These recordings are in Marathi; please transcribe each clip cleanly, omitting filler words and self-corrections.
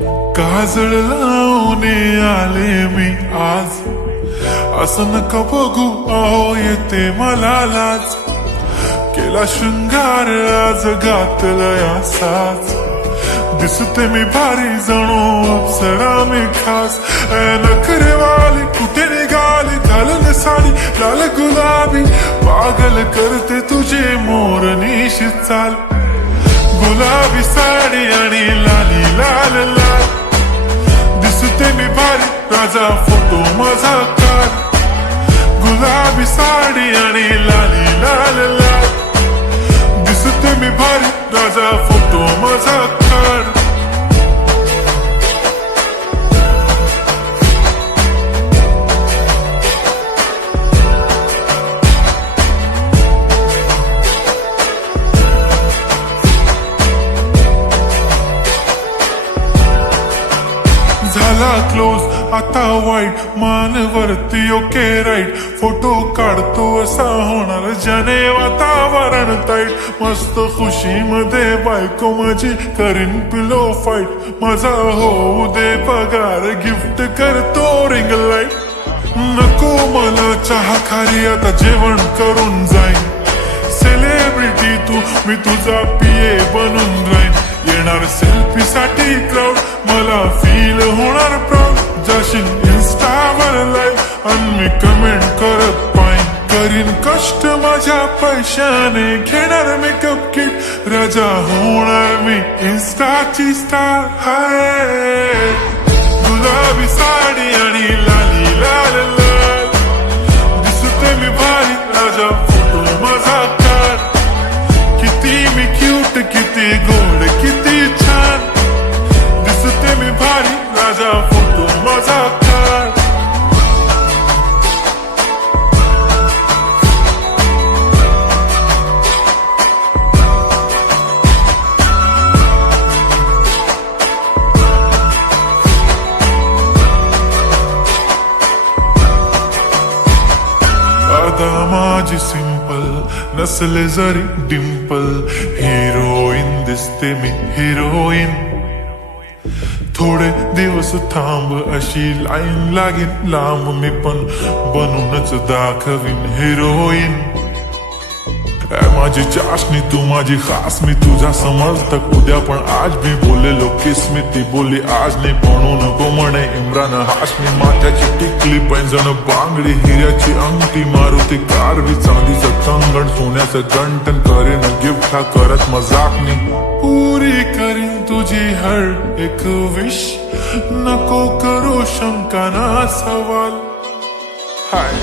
काजळ लावून आले मी आज, असं नका बघू अहो येते मला लाज. केला शृंगार आज घातलाय असाच, दिसते मी भारी जणू अप्सरा मी खास. नखरेवाली कुठे निघाली, घालून साडी लाल गुलाबी, पागल करते तुझे मोरनीश चाल. गुलाबी साडी आणि लाली लाल लाल, दिसते मी भारी राजा फोटो माझा काढ. गुलाबी साडी आणि लाली लाल लाल, दिसते मी भारी राजा फोटो माझा काढ. झाला क्लोज आता वाईट, मानवरती ओके राईट. फोटो काढतो असा होणार ज्याने वातावरण ताईट. मस्त खुशी मध्ये बायको माझी करीन पिलो फाईट. माझा होऊ दे पगार, गिफ्ट करतो रिंग लाईट. नको मला चहा खारी, आता जेवण करून जाईन. सेलिब्रिटी तू, मी तुझा पिये बनून राहीन. येणार सेल्फी साठी क्राऊड, मला फील होणार प्राऊड. जाशील इन्स्टावर लाईव्ह आणि मी कमेंट करत पाईन. करीन कष्ट माझ्या पैशाने, घेणार मेकअप किट. राजा होणार मी इन्स्टाची स्टार. हाय गुलाबी साडी आणि लाली लाल लाल, दिसते मी भारी राजा फोटो माझा काढ. किती मी क्यूट, किती गोड, किती छान, दिसते मी भारी राजा फोटो माझा काढ. आता माझी सिंपल, नसले जरी डिंपल. हिरोईन दिसते मी हिरोईन. थोडे दिवस थांब अशी लाईन लागेल लांब, मी पण बनूनच दाखवीन हिरोईन. माझी चाशनी तू माझी खास, मी तुझा समर्थक उद्या पण आज. मी बोललेलो किस मी, ती बोलली आज नाही. म्हणू नको म्हणे इम्रान हाशमी. माथ्याची टिकली, पैंजण बांगडी, हिऱ्याची अंगठी, मारुती कारवी, चांदीचं कंगण, सोन्याचं गंटन. करेन गिफ्ट हा करत मजाकनी. पुरी करीन तुझी हर एक विश, नको करू शंका ना सवाल. हाय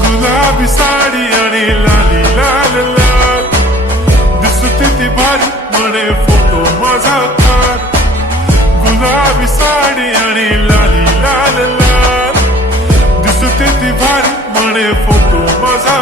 गुलाबी साडी आणि लाली लाल लाल, दिसते ती भारी म्हणे फोटो माझा काढ. गुलाबी साडी आणि लाली लाल लाल, दिसते ती भारी म्हणे फोटो माझा